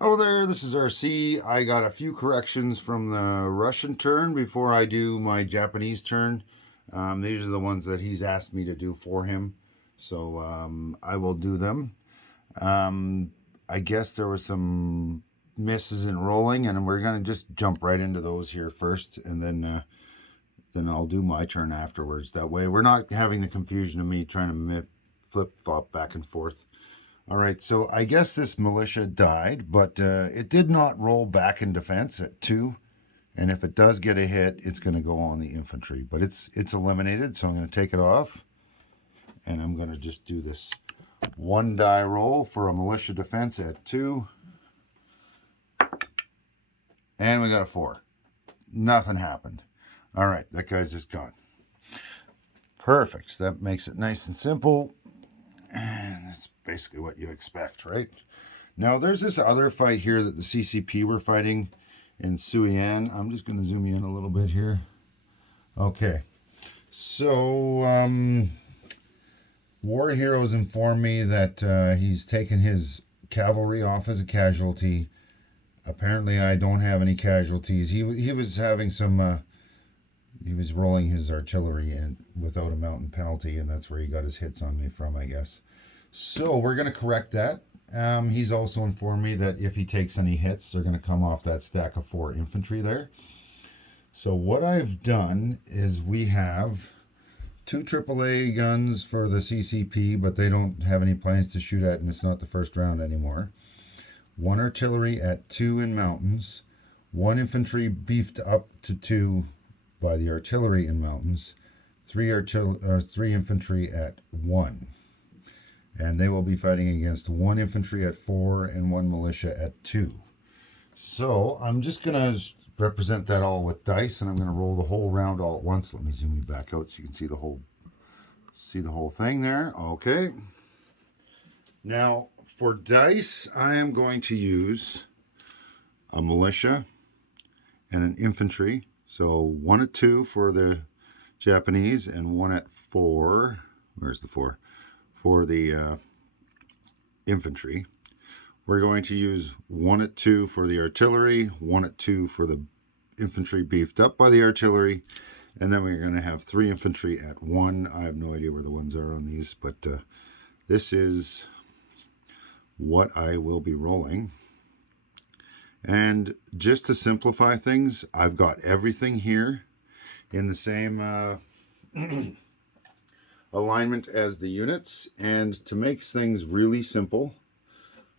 Oh there, this is RC. I got a few corrections from the Russian turn before I do my Japanese turn. These are the ones that he's asked me to do for him. So I will do them. Um, I guess there were some misses in rolling, and we're going to just jump right into those here first, and then I'll do my turn afterwards. That way we're not having the confusion of me trying to flip-flop back and forth. All right, so I guess this militia died, but it did not roll back in defense at 2. And if it does get a hit, it's going to go on the infantry. But it's eliminated, so I'm going to take it off. And I'm going to just do this 1 die roll for a militia defense at 2. And we got a 4. Nothing happened. All right, that guy's just gone. Perfect. That makes it nice and simple. And that's basically what you expect, right? Now, there's this other fight here that the CCP were fighting in Suian. I'm just going to zoom in a little bit here. Okay. So, War Heroes informed me that he's taken his cavalry off as a casualty. Apparently, I don't have any casualties. He was having some... he was rolling his artillery in without a mountain penalty, and that's where he got his hits on me from, I guess. So we're going to correct that. He's also informed me that if he takes any hits, they're going to come off that stack of 4 infantry there. So what I've done is we have 2 AAA guns for the CCP, but they don't have any planes to shoot at, and it's not the first round anymore. 1 artillery at 2 in mountains. 1 infantry beefed up to 2 by the artillery in mountains. 3 infantry at 1. And they will be fighting against 1 infantry at 4 and 1 militia at 2. So I'm just going to represent that all with dice, and I'm going to roll the whole round all at once. Let me zoom you back out so you can see the whole thing there. Okay. Now for dice, I am going to use a militia and an infantry. So 1 at 2 for the Japanese and 1 at 4. Where's the 4? For the infantry. We're going to use 1 at 2 for the artillery, 1 at 2 for the infantry beefed up by the artillery, and then we're going to have 3 infantry at 1. I have no idea where the ones are on these, but this is what I will be rolling. And just to simplify things, I've got everything here in the same alignment as the units. And to make things really simple,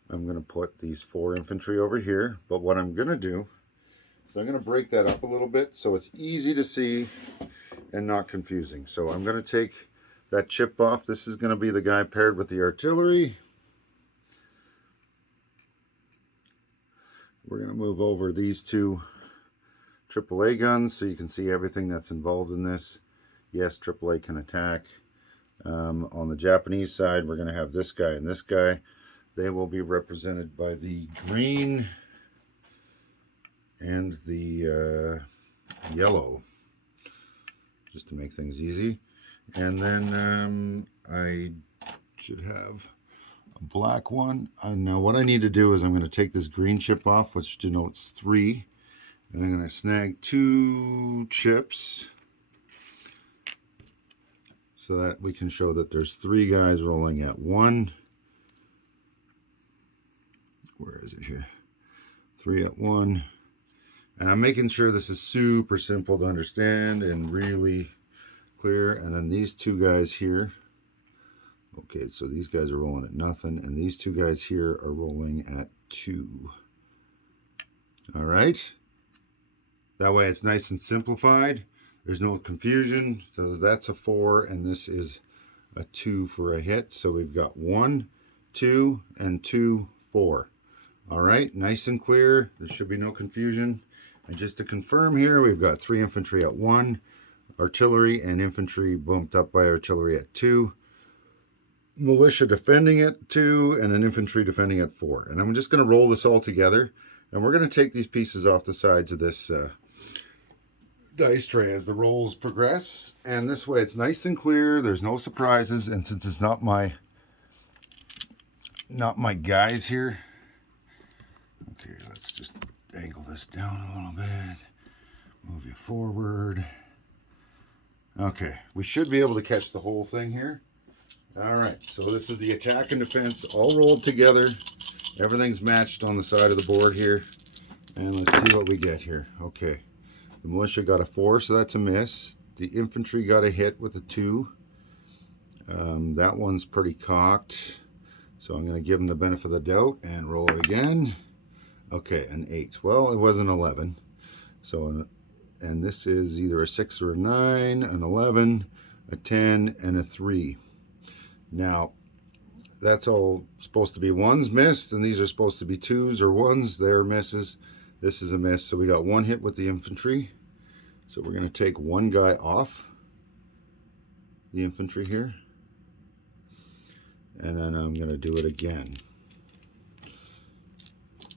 I'm going to put these 4 infantry over here. But what I'm going to do is I'm going to break that up a little bit so it's easy to see and not confusing. So I'm going to take that chip off. This is going to be the guy paired with the artillery. We're going to move over these 2 AAA guns so you can see everything that's involved in this. Yes, AAA can attack. On the Japanese side, we're going to have this guy and this guy. They will be represented by the green and the yellow, just to make things easy. And then I should have a black one. Now what I need to do is I'm going to take this green chip off, which denotes 3. And I'm going to snag 2 chips so that we can show that there's 3 guys rolling at 1. Where is it here? 3 at 1. And I'm making sure this is super simple to understand and really clear. And then these 2 guys here. Okay, so these guys are rolling at nothing, and these 2 guys here are rolling at 2. All right. That way it's nice and simplified. There's no confusion. So that's a 4, and this is a 2 for a hit. So we've got 1, 2, and 2, 4. All right, nice and clear. There should be no confusion. And just to confirm here, we've got 3 infantry at 1, artillery and infantry bumped up by artillery at 2, militia defending at 2, and an infantry defending at 4. And I'm just going to roll this all together, and we're going to take these pieces off the sides of this dice tray as the rolls progress. And this way it's nice and clear. There's no surprises, and since it's not my guys here, let's just angle this down a little bit. Move you forward. Okay, we should be able to catch the whole thing here. All right, so this is the attack and defense all rolled together. Everything's matched on the side of the board here. And let's see what we get here. Okay, the militia got a 4, so that's a miss. The infantry got a hit with a 2. That one's pretty cocked. So I'm going to give them the benefit of the doubt and roll it again. Okay, an 8. Well, it was an 11. So, and this is either a 6 or a 9, an 11, a 10, and a 3. Now, that's all supposed to be 1s missed, and these are supposed to be 2s or 1s. They're misses. This is a miss. So we got 1 hit with the infantry. So we're going to take 1 guy off the infantry here. And then I'm going to do it again.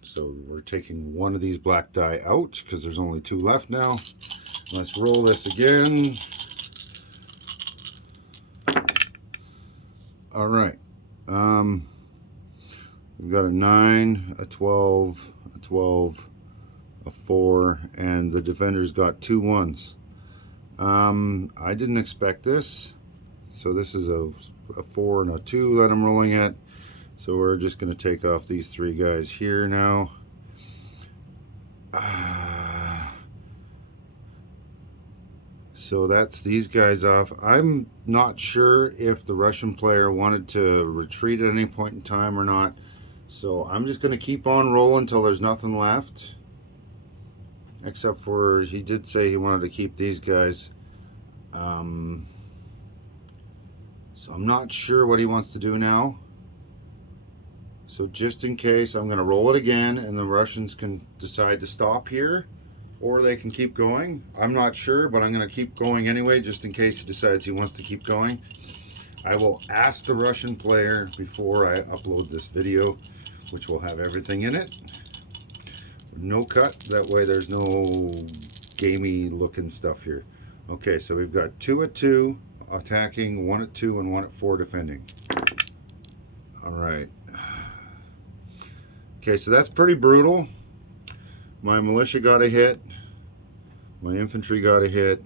So we're taking 1 of these black die out because there's only 2 left now. Let's roll this again. All right. We've got a 9, a 12, a 12, a 4, and the defender's got 2 1s. I didn't expect this. So this is a 4 and a 2 that I'm rolling at. So we're just going to take off these 3 guys here now. So that's these guys off. I'm not sure if the Russian player wanted to retreat at any point in time or not. So I'm just going to keep on rolling until there's nothing left. Except for he did say he wanted to keep these guys. So I'm not sure what he wants to do now. So just in case, I'm going to roll it again, and the Russians can decide to stop here, or they can keep going. I'm not sure, but I'm going to keep going anyway, just in case he decides he wants to keep going. I will ask the Russian player before I upload this video, which will have everything in it. No cut, that way there's no gamey looking stuff here. Okay, so we've got 2 at 2 attacking, 1 at 2, and 1 at 4 defending. All right. Okay, so that's pretty brutal. My militia got a hit, my infantry got a hit,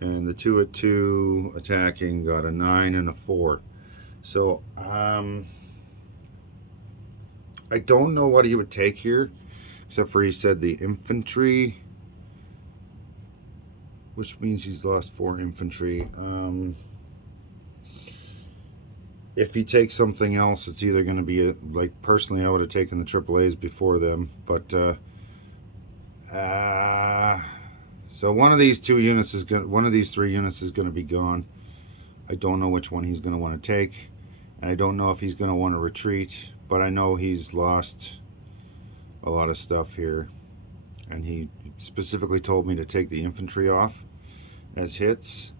and the 2 at 2 attacking got a 9 and a 4. So I don't know what he would take here, except for he said the infantry, which means he's lost 4 infantry. If he takes something else, it's either going to be like, personally, I would have taken the AAAs before them, but so one of these 2 units is going, one of these 3 units is going to be gone. I don't know which one he's going to want to take, and I don't know if he's going to want to retreat, but I know he's lost a lot of stuff here, and he specifically told me to take the infantry off as hits.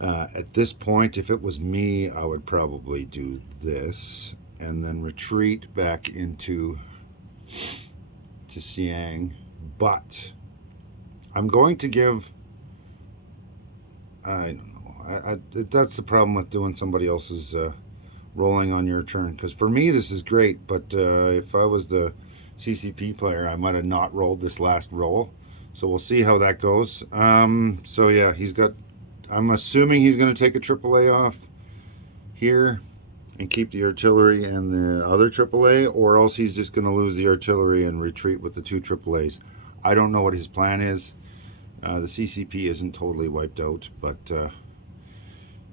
At this point, if it was me, I would probably do this and then retreat back to Siang. But I'm going to give, I don't know, that's the problem with doing somebody else's rolling on your turn, because for me this is great, but if I was the CCP player, I might have not rolled this last roll. So we'll see how that goes. So yeah, he's got, I'm assuming he's going to take a AAA off here and keep the artillery and the other AAA, or else he's just going to lose the artillery and retreat with the 2 AAAs. I don't know what his plan is. The CCP isn't totally wiped out, but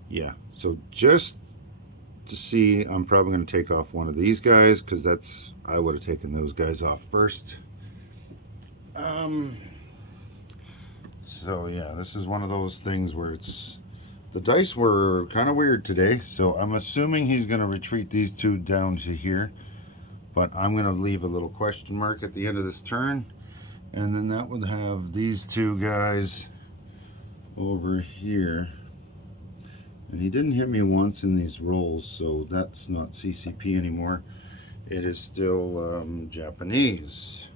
yeah. So just to see, I'm probably going to take off one of these guys, because that's, I would have taken those guys off first. So yeah, this is one of those things where it's, the dice were kind of weird today, so I'm assuming he's going to retreat these 2 down to here, but I'm going to leave a little question mark at the end of this turn, and then that would have these 2 guys over here. And he didn't hit me once in these rolls, so that's not CCP anymore. It is still Japanese.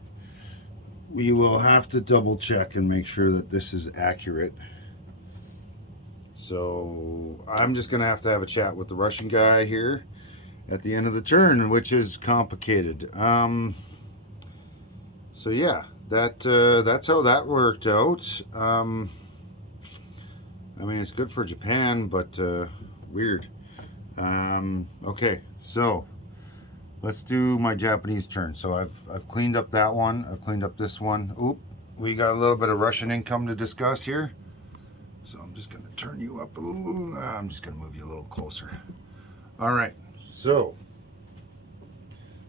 We will have to double check and make sure that this is accurate. So I'm just going to have a chat with the Russian guy here at the end of the turn, which is complicated. So yeah, that's how that worked out. I mean, it's good for Japan, but weird. Okay, so let's do my Japanese turn. So I've cleaned up that one. I've cleaned up this one. Oop, we got a little bit of Russian income to discuss here. So I'm just gonna turn you up a little. I'm just gonna move you a little closer. All right. So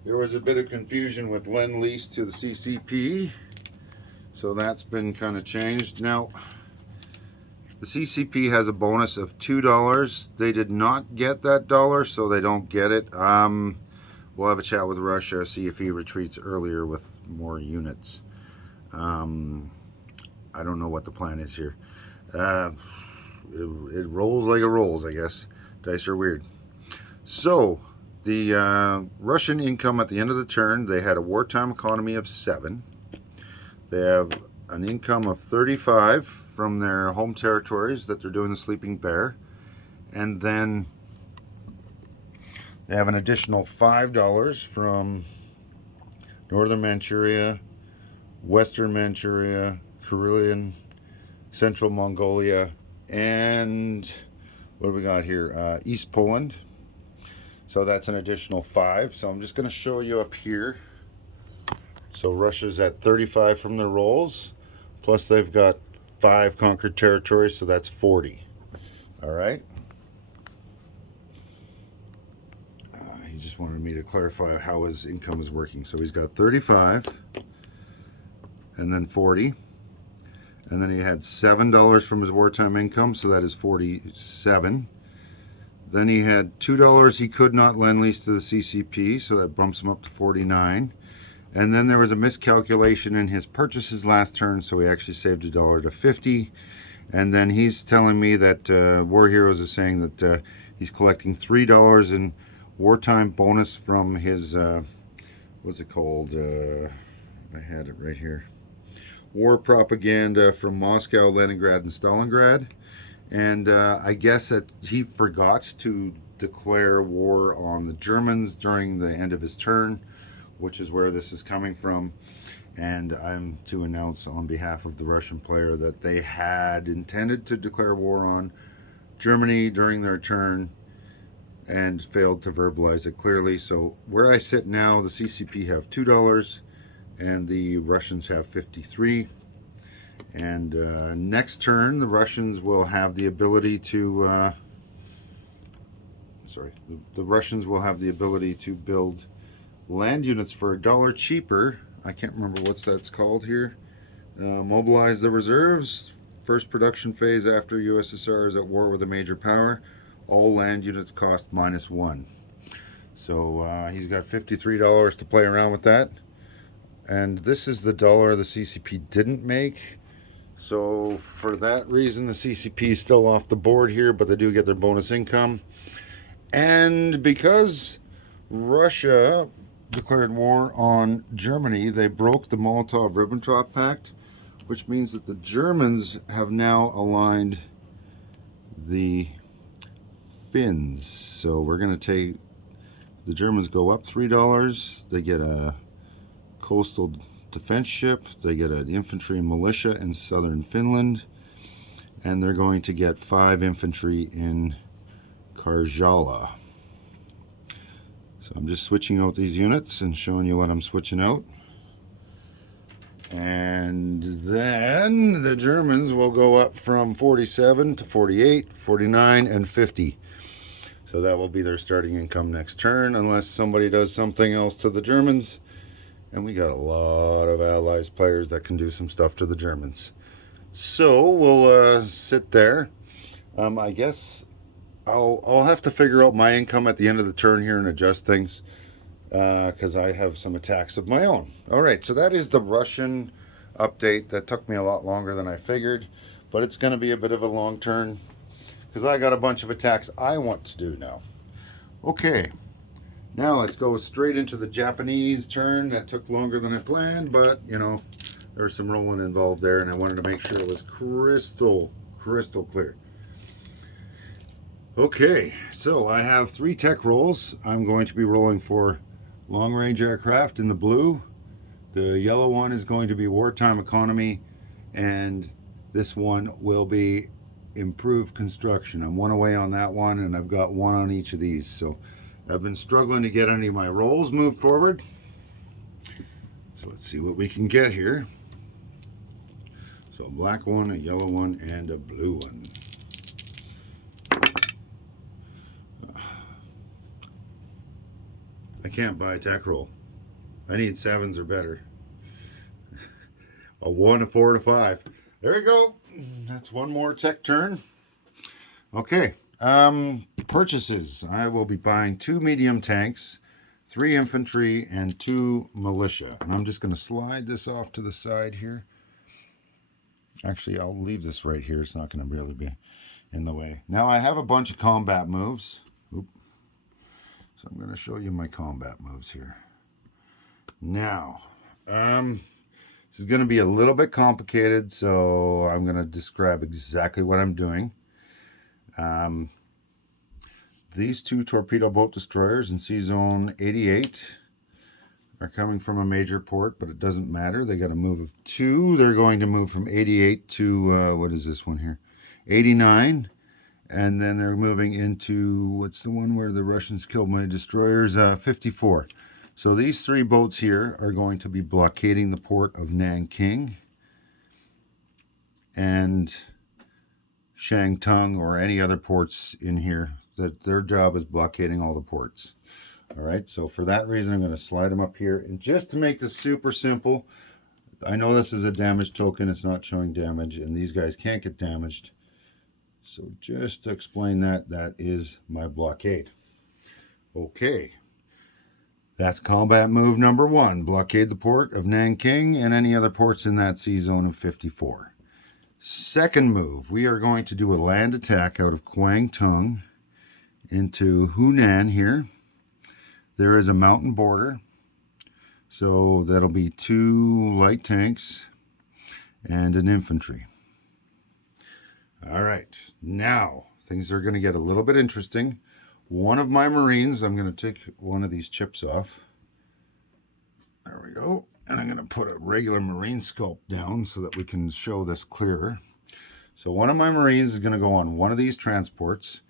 there was a bit of confusion with Lend-Lease to the CCP. So that's been kind of changed. Now, the CCP has a bonus of $2. They did not get that dollar, so they don't get it. We'll have a chat with Russia, see if he retreats earlier with more units. I don't know what the plan is here. It rolls like it rolls, I guess. Dice are weird. So, the Russian income at the end of the turn, they had a wartime economy of 7. They have an income of 35 from their home territories that they're doing the Sleeping Bear. And then they have an additional $5 from Northern Manchuria, Western Manchuria, Karelian, Central Mongolia, and what do we got here? East Poland. So that's an additional 5. So I'm just going to show you up here. So Russia's at 35 from their rolls, plus they've got 5 conquered territories, so that's 40. All right. He just wanted me to clarify how his income is working. So he's got 35, and then 40, and then he had $7 from his wartime income, so that is 47. Then he had $2 he could not Lend-Lease to the CCP, so that bumps him up to 49. And then there was a miscalculation in his purchases last turn, so he actually saved $1 to 50. And then he's telling me that War Heroes is saying that he's collecting $3 in wartime bonus from his, what's it called? I had it right here. War propaganda from Moscow, Leningrad, and Stalingrad. And I guess that he forgot to declare war on the Germans during the end of his turn, which is where this is coming from. And I'm to announce on behalf of the Russian player that they had intended to declare war on Germany during their turn and failed to verbalize it clearly. So where I sit now, the CCP have $2 and the Russians have 53. And next turn, the Russians will have the ability to the Russians will have the ability to build land units for $1 cheaper. I can't remember what that's called here. Mobilize the reserves. First production phase after USSR is at war with a major power. All land units cost -1. So he's got $53 to play around with that. And this is the dollar the CCP didn't make. So for that reason, the CCP is still off the board here, but they do get their bonus income. And because Russia declared war on Germany, they broke the Molotov-Ribbentrop Pact, which means that the Germans have now aligned the Finns. So we're going to take, the Germans go up $3. They get a coastal defense ship. They get an infantry and militia in southern Finland. And they're going to get 5 infantry in Karjala. So I'm just switching out these units and showing you what I'm switching out. And then the Germans will go up from 47 to 48, 49, and 50. So that will be their starting income next turn, unless somebody does something else to the Germans. And we got a lot of Allies players that can do some stuff to the Germans. So we'll sit there. I guess I'll have to figure out my income at the end of the turn here and adjust things, because I have some attacks of my own. All right, so that is the Russian update. That took me a lot longer than I figured, but it's going to be a bit of a long turn because I got a bunch of attacks I want to do now. Okay, now let's go straight into the Japanese turn. That took longer than I planned, but you know, there's some rolling involved there, and I wanted to make sure it was crystal clear. Okay, so I have 3 tech rolls. I'm going to be rolling for long-range aircraft in the blue, The yellow one is going to be wartime economy, and this one will be improved construction. I'm one away on that one, and I've got one on each of these. So I've been struggling to get any of my rolls moved forward. So let's see what we can get here. So a black one, a yellow one, and a blue one. I can't buy a tech roll. I need 7s or better. A 1, a 4, and a 5. There you go. That's one more tech turn. Okay. Purchases. I will be buying 2 medium tanks, 3 infantry, and 2 militia. And I'm just going to slide this off to the side here. Actually, I'll leave this right here. It's not going to really be in the way. Now, I have a bunch of combat moves. Oop. So I'm going to show you my combat moves here. Now, this is going to be a little bit complicated, so I'm going to describe exactly what I'm doing. These 2 torpedo boat destroyers in Sea Zone 88 are coming from a major port, but it doesn't matter. They got a move of 2. They're going to move from 88 to, what is this one here? 89. And then they're moving into, what's the one where the Russians killed my destroyers? 54. So these 3 boats here are going to be blockading the port of Nanking and Shantung or any other ports in here. That their job is blockading all the ports. All right, so for that reason, I'm going to slide them up here. And just to make this super simple, I know this is a damage token. It's not showing damage, and these guys can't get damaged. So just to explain that, that is my blockade. Okay. That's combat move number 1. Blockade the port of Nanking and any other ports in that sea zone of 54. Second move, we are going to do a land attack out of Kwangtung into Hunan here. There is a mountain border, so that'll be 2 light tanks and an infantry. All right, now things are going to get a little bit interesting. One of my Marines, I'm going to take one of these chips off. There we go. And I'm going to put a regular Marine sculpt down so that we can show this clearer. So one of my Marines is going to go on one of these transports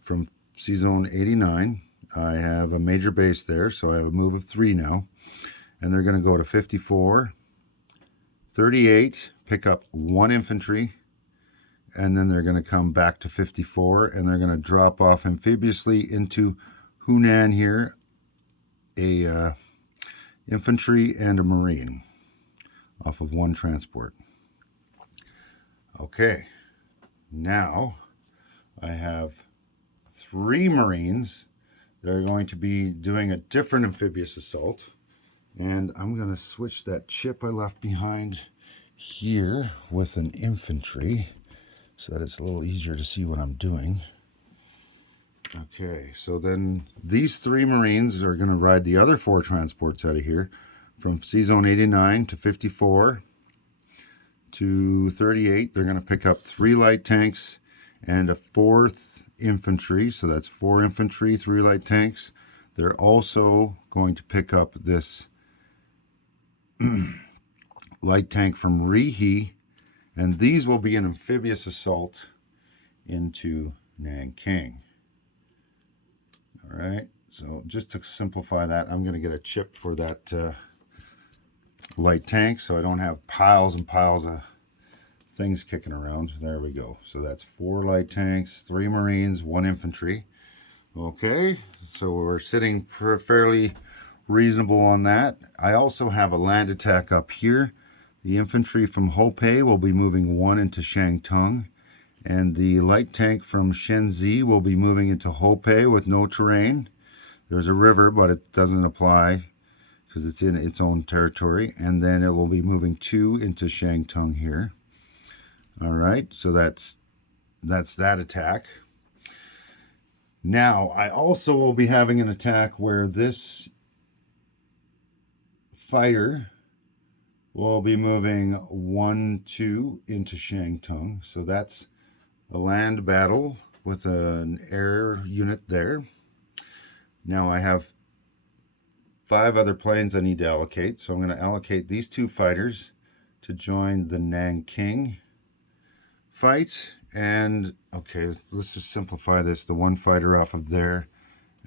from Sea Zone 89. I have a major base there, so I have a move of 3 now. And they're going to go to 54, 38, pick up 1 infantry, and then they're going to come back to 54, and they're going to drop off amphibiously into Hunan here, a infantry and a Marine off of 1 transport. Okay, now I have 3 Marines that are going to be doing a different amphibious assault, and I'm going to switch that chip I left behind here with an infantry so that it's a little easier to see what I'm doing. Okay, so then these 3 Marines are going to ride the other 4 transports out of here from Sea Zone 89 to 54 to 38. They're going to pick up 3 light tanks and a 4th infantry, so that's 4 infantry, 3 light tanks. They're also going to pick up this light tank from Rihe, and these will be an amphibious assault into Nanking. All right, so just to simplify that, I'm going to get a chip for that light tank so I don't have piles and piles of things kicking around. There we go. So that's 4 light tanks, 3 Marines, 1 infantry. Okay, so we're sitting fairly reasonable on that. I also have a land attack up here. The infantry from Hopei will be moving 1 into Shantung, and the light tank from Shenzi will be moving into Hopei with no terrain. There's a river, but it doesn't apply because it's in its own territory. And then it will be moving 2 into Shantung here. All right, so that's that attack. Now, I also will be having an attack where this fighter will be moving 1, 2 into Shantung. So that's a land battle with an air unit there. Now I have 5 other planes I need to allocate. So I'm going to allocate these 2 fighters to join the Nanking fight. And okay, let's just simplify this. The 1 fighter off of there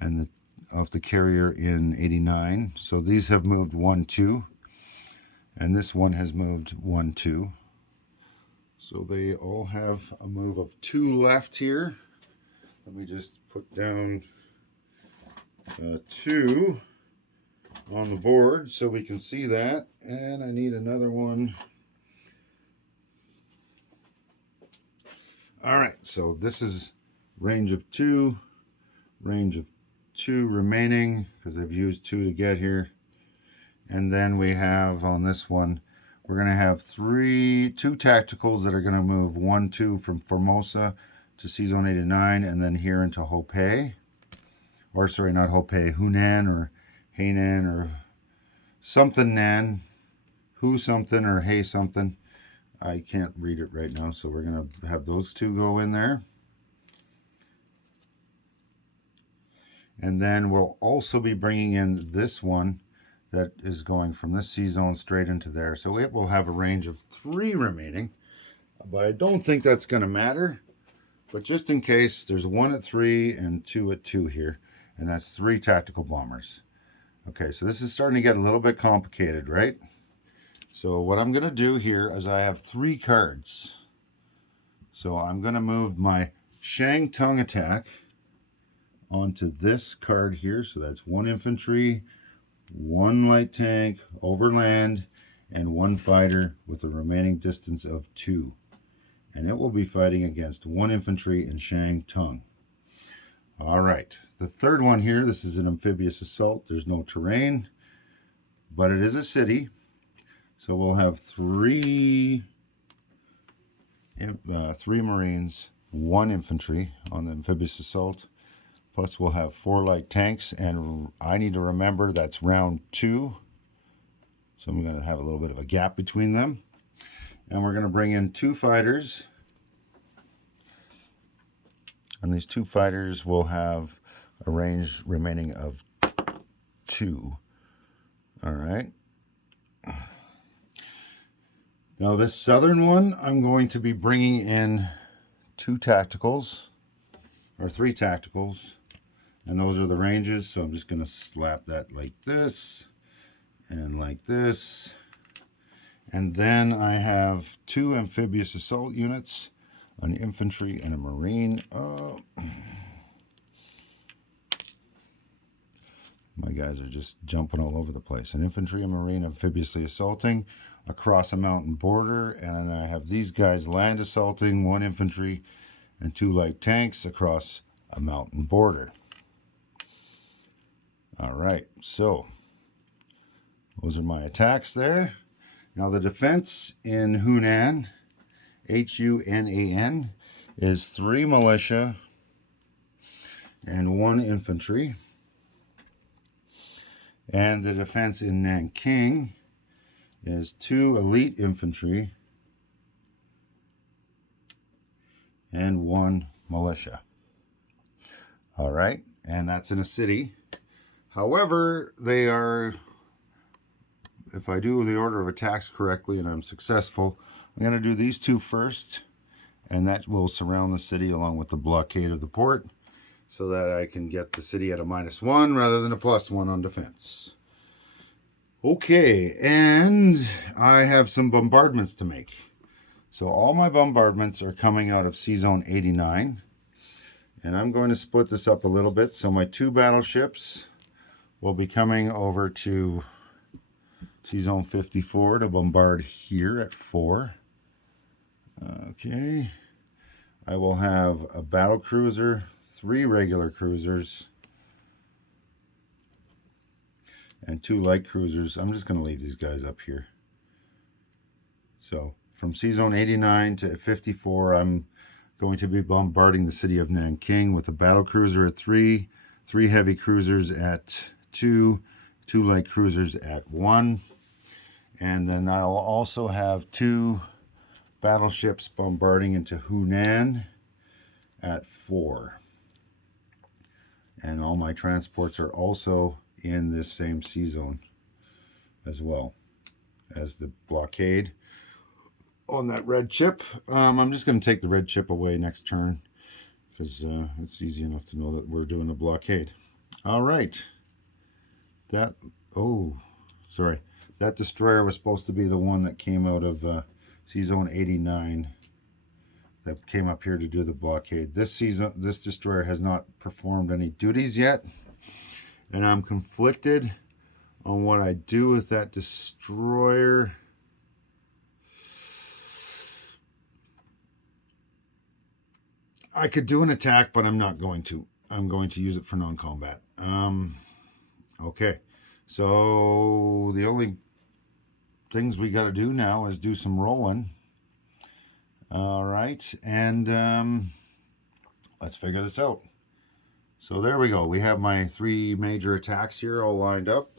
and off the carrier in 89. So these have moved 1, 2. And this one has moved 1, 2. So they all have a move of 2 left here. Let me just put down 2 on the board so we can see that. And I need another one. All right, so this is range of 2 remaining because I've used 2 to get here. And then we have on this one, we're going to have 2 tacticals that are going to move 1, 2 from Formosa to C-Zone 89 and then here into Hopei. Or sorry, not Hopei, Hunan or Hainan or something Nan. Who something or Hey something. I can't read it right now, so we're going to have those 2 go in there. And then we'll also be bringing in this one that is going from this C-Zone straight into there. So it will have a range of 3 remaining, but I don't think that's going to matter. But just in case, there's 1 at 3 and 2 at 2 here, and that's 3 tactical bombers. Okay, so this is starting to get a little bit complicated, right? So what I'm going to do here is I have 3 cards. So I'm going to move my Shang-Tung attack onto this card here. So that's 1 infantry, 1 light tank, overland, and 1 fighter with a remaining distance of 2. And it will be fighting against 1 infantry and Shang-Tung. All right, the third one here, this is an amphibious assault. There's no terrain, but it is a city. So we'll have 3 Marines, 1 infantry on the amphibious assault. Plus we'll have 4 light tanks, and I need to remember that's round 2. So I'm going to have a little bit of a gap between them. And we're going to bring in 2 fighters. And these 2 fighters will have a range remaining of 2. All right. Now this southern one, I'm going to be bringing in 2 tacticals, or 3 tacticals. And those are the ranges, so I'm just going to slap that like this and like this. And then I have 2 amphibious assault units, an infantry and a marine. My guys are just jumping all over the place. An infantry and marine amphibiously assaulting across a mountain border. And then I have these guys land assaulting, 1 infantry and 2 light tanks across a mountain border. All right, so those are my attacks there. Now the defense in Hunan, Hunan, is 3 militia and 1 infantry. And the defense in Nanking is 2 elite infantry and 1 militia. All right, and that's in a city. However, they are, if I do the order of attacks correctly and I'm successful, I'm going to do these 2 first, and that will surround the city along with the blockade of the port so that I can get the city at a -1 rather than a +1 on defense. Okay, and I have some bombardments to make. So all my bombardments are coming out of C-Zone 89, and I'm going to split this up a little bit. So my 2 battleships will be coming over to C-Zone 54 to bombard here at 4. Okay. I will have a battle cruiser, 3 regular cruisers, and 2 light cruisers. I'm just going to leave these guys up here. So from C-Zone 89 to 54, I'm going to be bombarding the city of Nanking with a battle cruiser at 3, 3 heavy cruisers at 2, 2 light cruisers at 1. And then I'll also have 2 battleships bombarding into Hunan at 4. And all my transports are also in this same C zone as well as the blockade on that red chip. I'm just going to take the red chip away next turn because it's easy enough to know that we're doing a blockade. All right. That, oh, sorry. That destroyer was supposed to be the one that came out of C zone 89 that came up here to do the blockade. This destroyer has not performed any duties yet, and I'm conflicted on what I do with that destroyer. I could do an attack, but I'm not going to. I'm going to use it for non-combat. Okay, so the only things we got to do now is do some rolling. All right, and let's figure this out. So there we go. We have my 3 major attacks here all lined up.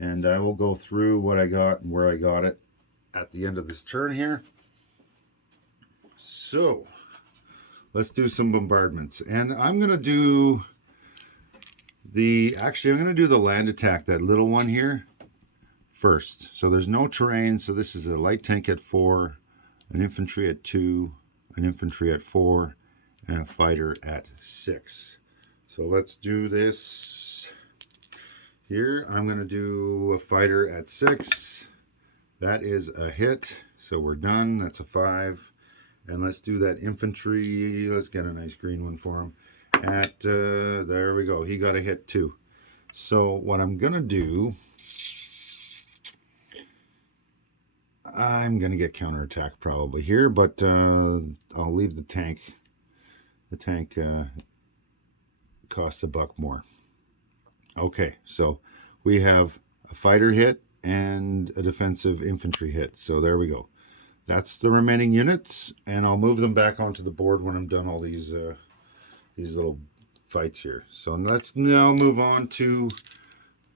And I will go through what I got and where I got it at the end of this turn here. So let's do some bombardments. And I'm going to do I'm going to do the land attack, that little one here, first. So there's no terrain. So this is a light tank at 4, an infantry at 2, an infantry at 4, and a fighter at 6. So let's do this here. I'm going to do a fighter at 6. That is a hit. So we're done. That's a 5. And let's do that infantry. Let's get a nice green one for him. There we go. He got a hit too. So what I'm going to do, I'm going to get counterattack probably here, but I'll leave the tank. The tank costs $1 more. Okay, so we have a fighter hit and a defensive infantry hit. So there we go. That's the remaining units, and I'll move them back onto the board when I'm done all these little fights here. So let's now move on to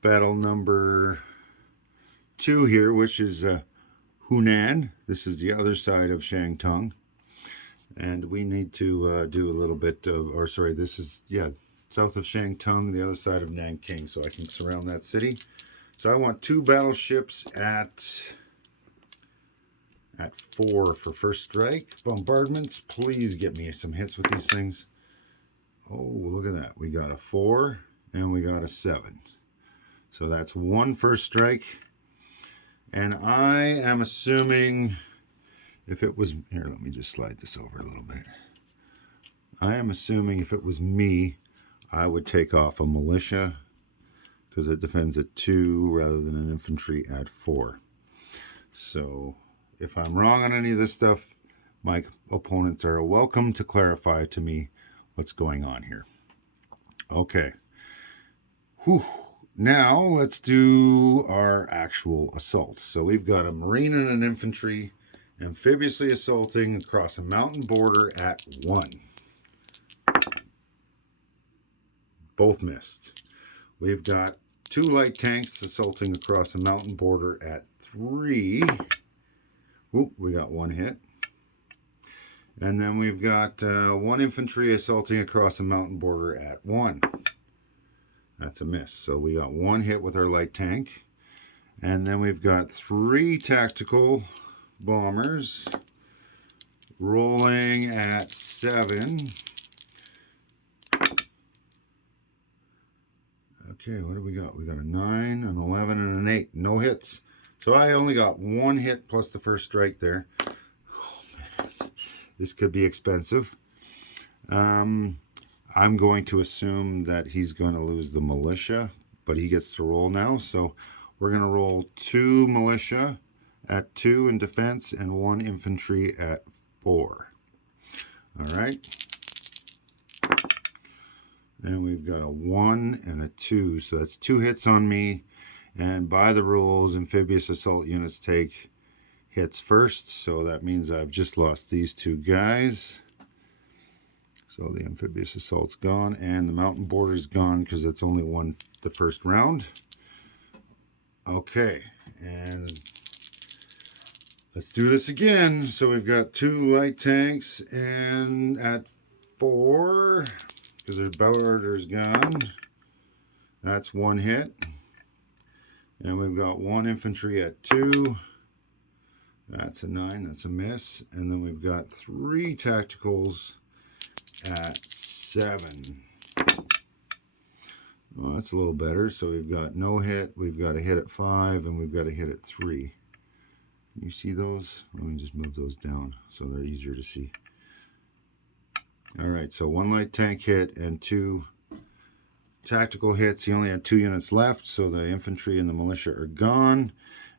battle number 2 here, which is Hunan. This is the other side of Shantung. And we need to do a little bit of, or sorry, this is, yeah, south of Shantung, the other side of Nanking, so I can surround that city. So I want 2 battleships at 4 for first strike. Bombardments, please get me some hits with these things. Oh, look at that. We got a 4 and we got a 7. So that's 1 first strike. And I am assuming, if it was, here, let me just slide this over a little bit. I am assuming if it was me, I would take off a militia because it defends at 2 rather than an infantry at 4. So if I'm wrong on any of this stuff, my opponents are welcome to clarify to me what's going on here. Okay. Whew. Now let's do our actual assault. So we've got a marine and an infantry amphibiously assaulting across a mountain border at 1. Both missed. We've got 2 light tanks assaulting across a mountain border at 3. Oop, we got 1 hit. And then we've got 1 infantry assaulting across a mountain border at 1. That's a miss. So we got 1 hit with our light tank. And then we've got 3 tactical bombers rolling at 7. Okay, what do we got? We got a 9, an 11, and an 8. No hits. So I only got 1 hit plus the first strike there. Oh, man. This could be expensive. I'm going to assume that he's going to lose the militia, but he gets to roll now. So we're going to roll 2 militia at 2 in defense and 1 infantry at 4. All right. And we've got a 1 and a 2. So that's 2 hits on me. And by the rules, amphibious assault units take hits first. So that means I've just lost these 2 guys. So the amphibious assault's gone. And the mountain border's gone because it's only won the first round. Okay. And let's do this again. So we've got 2 light tanks and at 4, because their bow order's gone. That's one hit. And we've got one infantry at 2. That's a 9. That's a miss. And then we've got 3 tacticals at 7. Well, that's a little better. So we've got no hit, we've got a hit at 5, and we've got a hit at 3. Can you see those? Let me just move those down so they're easier to see. All right, so 1 light tank hit and 2 tactical hits. He only had 2 units left, so the infantry and the militia are gone.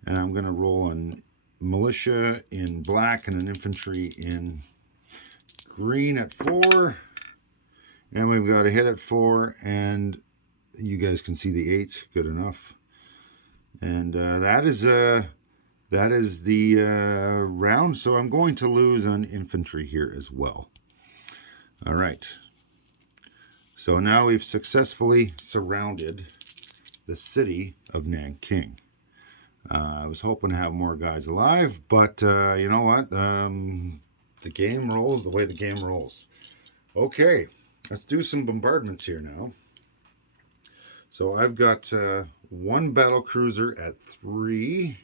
And I'm going to roll a militia in black and an infantry in green at 4. And we've got a hit at 4, and you guys can see the 8. Good enough. And that is the round. So I'm going to lose on infantry here as well. All right. So now we've successfully surrounded the city of Nanking. I was hoping to have more guys alive, but you know what? The game rolls the way the game rolls. Okay, let's do some bombardments here now. So I've got 1 battle cruiser at 3.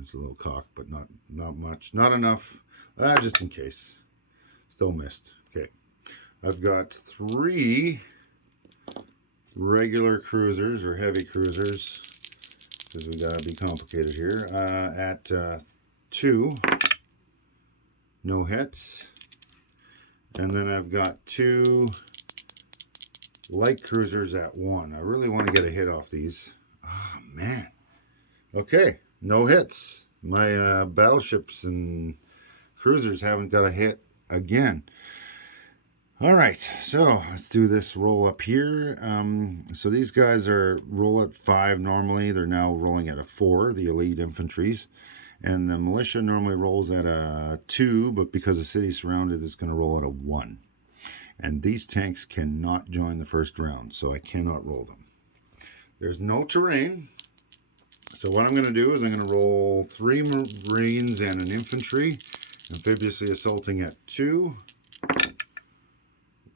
It's a little cocked, but not much. Not enough. Just in case. Still missed. Okay. I've got 3 regular cruisers or heavy cruisers, because we've got to be complicated here, at 2. No hits. And then I've got 2 light cruisers at 1. I really want to get a hit off these. Oh, man. Okay. No hits. My battleships and cruisers haven't got a hit again. All right, so let's do this roll up here. So these guys are roll at 5 normally. They're now rolling at a 4, the elite infantries. And the militia normally rolls at a 2, but because the city's surrounded, it's going to roll at a 1. And these tanks cannot join the first round, so I cannot roll them. There's no terrain. So what I'm going to do is I'm going to roll 3 Marines and an infantry, amphibiously assaulting at 2.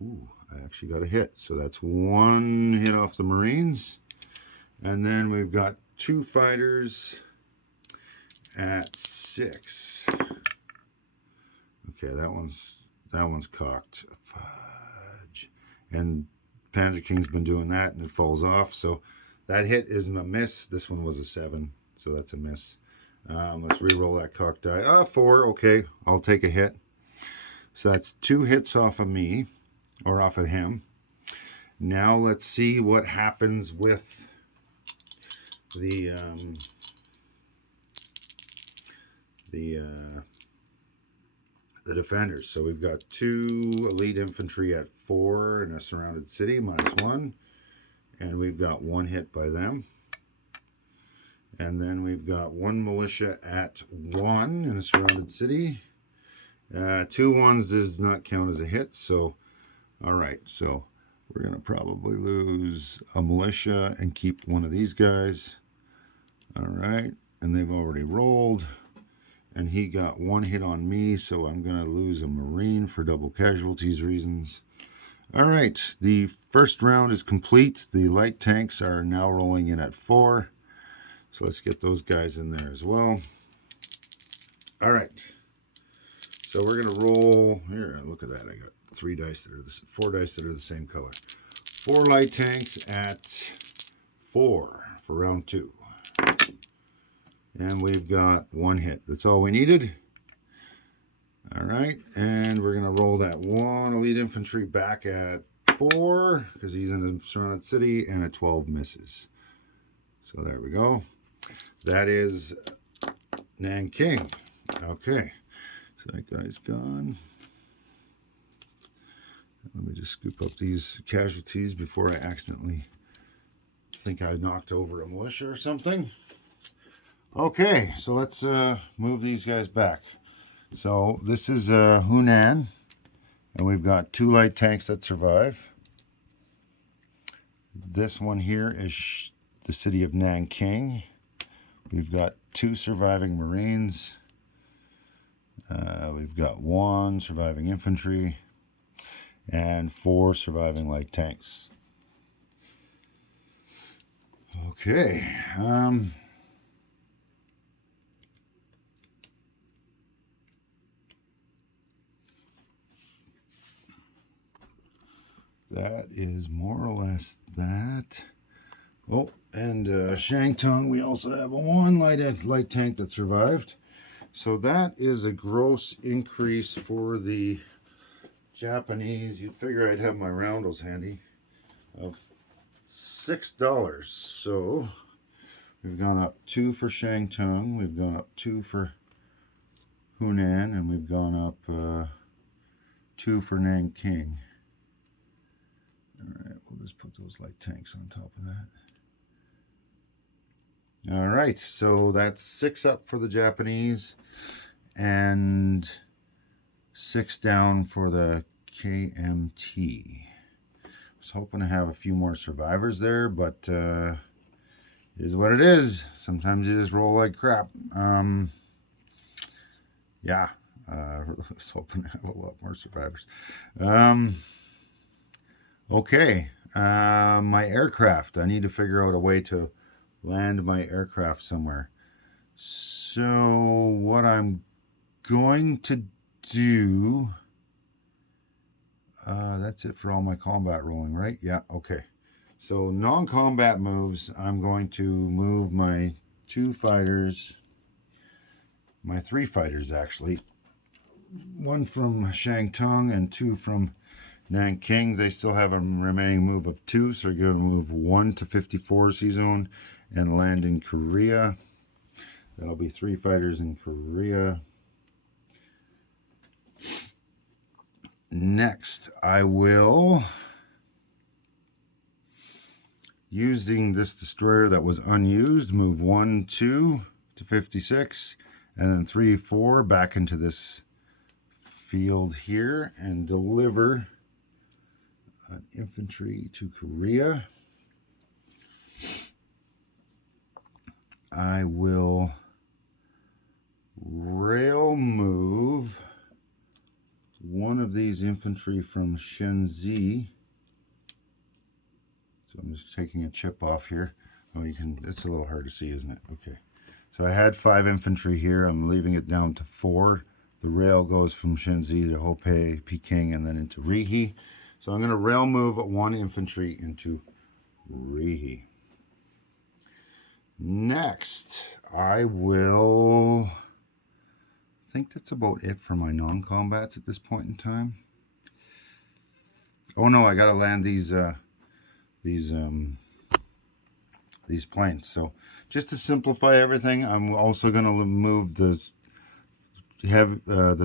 Ooh, I actually got a hit. So that's 1 hit off the Marines. And then we've got 2 fighters at 6. Okay, that one's cocked. Fudge. And Panzer King's been doing that, and it falls off. So that hit is a miss. This one was a 7, so that's a miss. Let's re-roll that cocked die. 4. Okay, I'll take a hit. So that's 2 hits off of me. Or off of him. Now let's see what happens with the defenders. So we've got 2 elite infantry at 4 in a surrounded city, -1, and we've got 1 hit by them. And then we've got 1 militia at 1 in a surrounded city. 2 1s does not count as a hit, so. All right, so we're going to probably lose a militia and keep one of these guys. All right, and they've already rolled. And he got 1 hit on me, so I'm going to lose a Marine for double casualties reasons. All right, the first round is complete. The light tanks are now rolling in at 4. So let's get those guys in there as well. All right, so we're going to roll. Here, look at that. I got 4 dice that are the same color. 4 light tanks at 4 for round 2. And we've got 1 hit. That's all we needed. All right, and we're going to roll that 1 elite infantry back at 4 because he's in a surrounded city, and a 12 misses. So there we go. That is Nanking. Okay, so that guy's gone. Let me just scoop up these casualties before I accidentally think I knocked over a militia or something. Okay, so let's move these guys back. So this is Hunan, and we've got 2 light tanks that survive. This one here is the city of Nanking. We've got 2 surviving Marines. We've got 1 surviving infantry. and 4 surviving light tanks. Okay. That is more or less that. Oh, and Shangtung, we also have 1 light tank that survived. So that is a gross increase for the Japanese. You'd figure I'd have my roundels handy, of $6. So we've gone up 2 for Shangtung, we've gone up 2 for Hunan, and we've gone up 2 for Nanking. Alright, we'll just put those light tanks on top of that. Alright, so that's 6 up for the Japanese and 6 down for the KMT. I was hoping to have a few more survivors there, but it is what it is. Sometimes you just roll like crap. Yeah, I was hoping to have a lot more survivors. Okay, my aircraft. I need to figure out a way to land my aircraft somewhere. So what I'm going to do, that's it for all my combat rolling, right? Yeah, okay. So non-combat moves, I'm going to move my 2 fighters, my 3 fighters actually. 1 from Shangtung and 2 from Nanking. They still have a remaining move of 2, so they're going to move 1 to 54 C-Zone and land in Korea. That'll be 3 fighters in Korea. Next, I will, using this destroyer that was unused, move 1, 2 to 56, and then 3, 4 back into this field here and deliver an infantry to Korea. I will rail move 1 of these infantry from Shenzi. So I'm just taking a chip off here. Oh, you can, it's a little hard to see, isn't it? Okay. So I had 5 infantry here. I'm leaving it down to 4. The rail goes from Shenzi to Hopei, Peking, and then into Rihe. So I'm going to rail move 1 infantry into Rihe. Next, I will, I think that's about it for my non-combats at this point in time. Oh no, I got to land these planes. So just to simplify everything, I'm also going to move the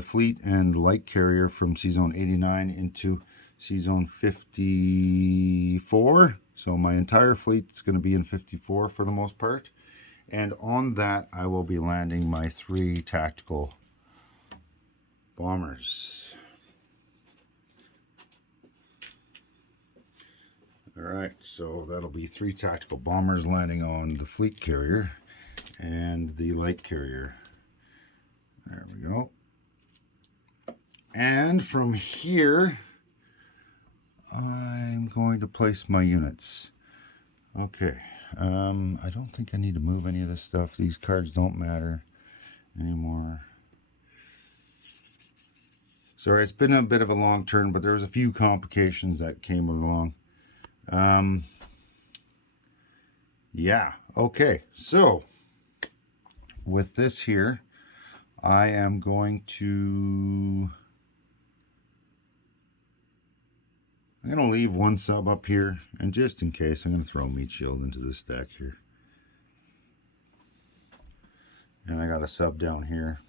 fleet and light carrier from C-Zone 89 into C-Zone 54. So my entire fleet is going to be in 54 for the most part. And on that, I will be landing my 3 tactical bombers. Alright, so that'll be 3 tactical bombers landing on the fleet carrier and the light carrier. There we go. And from here, I'm going to place my units. Okay, I don't think I need to move any of this stuff. These cards don't matter anymore. Sorry, it's been a bit of a long turn, but there's a few complications that came along. Yeah, okay, so with this here, I am going to, I'm going to leave 1 sub up here, and just in case, I'm going to throw Meat Shield into this stack here. And I got a sub down here,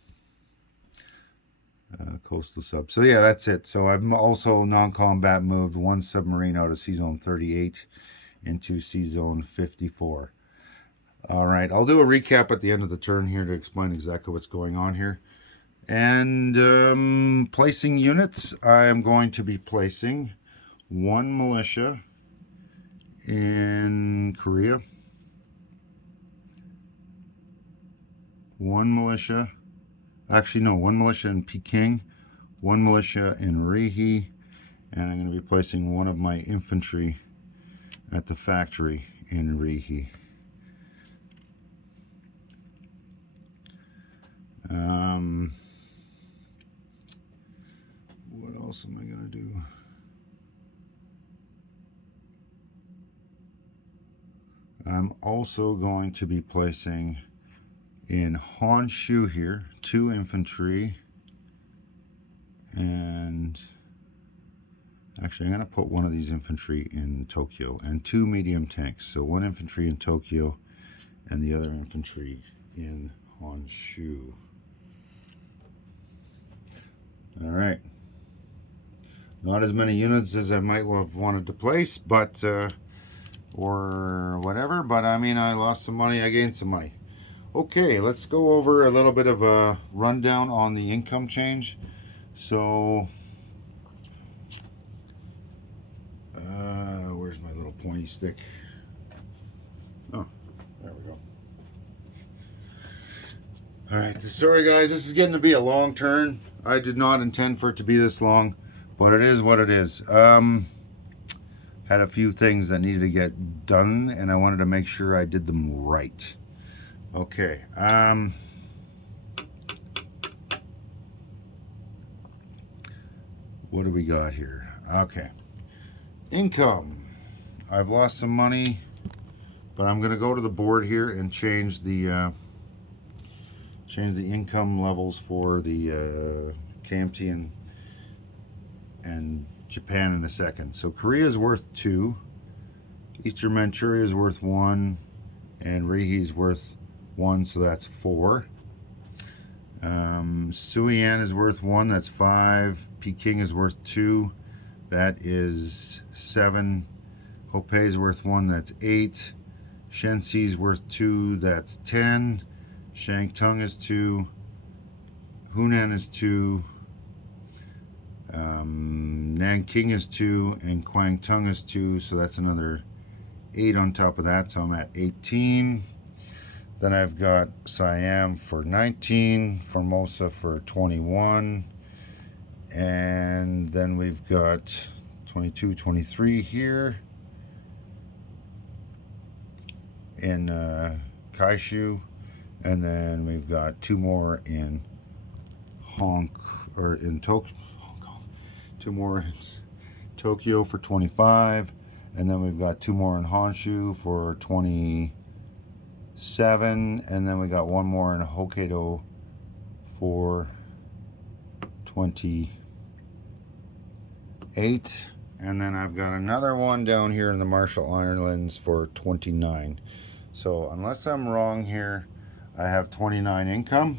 coastal sub. So yeah, that's it. So I've also non-combat moved 1 submarine out of C-Zone 38 into C-Zone 54. All right, I'll do a recap at the end of the turn here to explain exactly what's going on here. And placing units, I am going to be placing 1 militia in Korea, 1 militia, actually no, 1 militia in Peking, 1 militia in Rihe, And I'm going to be placing one of my infantry at the factory in Rihi. What else am I going to do? I'm also going to be placing in Honshu here 2 infantry, and actually I'm going to put one of these infantry in Tokyo and 2 medium tanks. So 1 infantry in Tokyo and the other infantry in Honshu. All right. Not as many units as I might have wanted to place, but or whatever. But I mean, I lost some money, I gained some money. Okay, let's go over a little bit of a rundown on the income change. So, where's my little pointy stick? Oh, there we go. All right, sorry guys, this is getting to be a long turn. I did not intend for it to be this long, but it is what it is. Had a few things that needed to get done, and I wanted to make sure I did them right. Okay. What do we got here? Okay. Income. I've lost some money, but I'm going to go to the board here and change the income levels for the KMT and Japan in a second. So Korea is worth 2, Eastern Manchuria is worth 1, and Rihi is worth 1, so that's 4. Suian is worth 1, that's 5. Peking is worth 2, that is 7. Hopei is worth 1, that's 8. Shenxi is worth 2, that's 10. Shantung is 2. Hunan is 2. Nanking is 2, and Kwangtung is 2, so that's another 8 on top of that, so I'm at 18. Then I've got Siam for 19, Formosa for 21, and then we've got 22, 23 here in Kaishu, and then we've got 2 more in Tokyo. 2 more in Tokyo for 25, and then we've got 2 more in Honshu for 27, and then we got 1 more in Hokkaido for 28, and then I've got another one down here in the Marshall Islands for 29. So unless I'm wrong here, I have 29 income,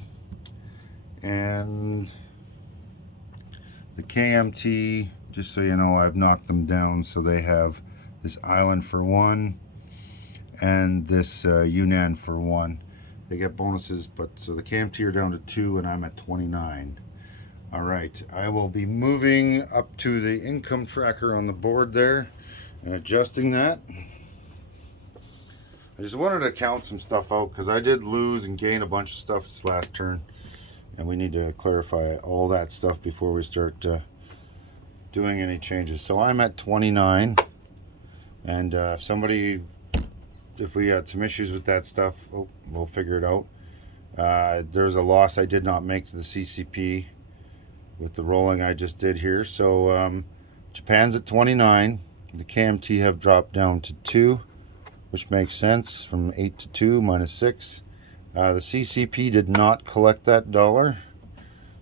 and the KMT, just so you know, I've knocked them down, so they have this island for 1 and this Yunnan for 1. They get bonuses, but so the KMT are down to 2 and I'm at 29. All right, I will be moving up to the income tracker on the board there and adjusting that. I just wanted to count some stuff out because I did lose and gain a bunch of stuff this last turn, and we need to clarify all that stuff before we start doing any changes. So I'm at 29, and if we had some issues with that stuff, we'll figure it out. There's a loss I did not make to the CCP with the rolling I just did here. So Japan's at 29. The KMT have dropped down to 2, which makes sense, from 8 to 2 minus 6. The CCP did not collect that dollar,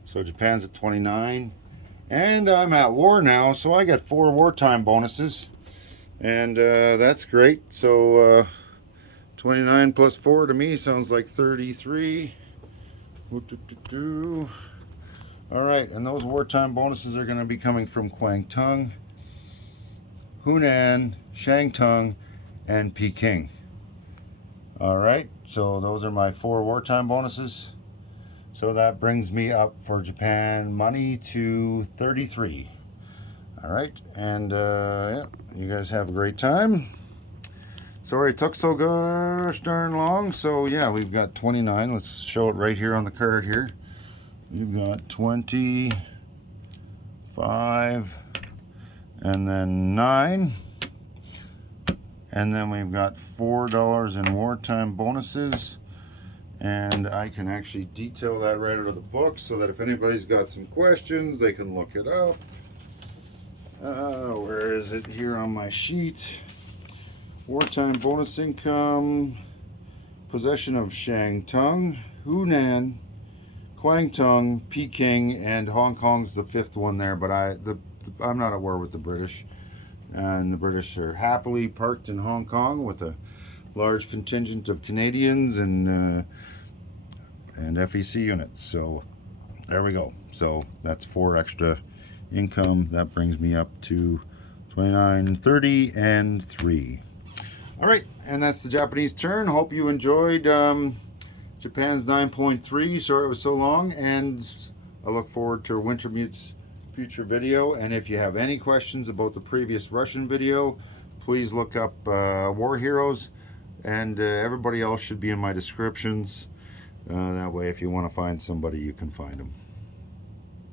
so Japan's at 29, and I'm at war now, so I get 4 wartime bonuses, and that's great. So 29 plus 4 to me sounds like 33. All right, and those wartime bonuses are going to be coming from Kwangtung, Hunan, Shantung, and Peking. All right, so those are my 4 wartime bonuses. So that brings me up for Japan money to 33. All right, and yeah, you guys have a great time. Sorry it took so gosh darn long. So yeah, we've got 29. Let's show it right here on the card here. We've got 25, and then 9. And then we've got $4 in wartime bonuses. And I can actually detail that right out of the book so that if anybody's got some questions, they can look it up. Where is it? Here on my sheet. Wartime bonus income. Possession of Shantung, Hunan, Kwangtung, Peking, and Hong Kong's the 5th one there, but I'm not at war with the British. And the British are happily parked in Hong Kong with a large contingent of Canadians and FEC units. So there we go. So that's 4 extra income. That brings me up to 29, 30, and 3. All right, and that's the Japanese turn. Hope you enjoyed Japan's 9.3. Sorry it was so long, and I look forward to Wintermute's future video. And if you have any questions about the previous Russian video, please look up War Heroes, and everybody else should be in my descriptions. That way, if you want to find somebody, you can find them.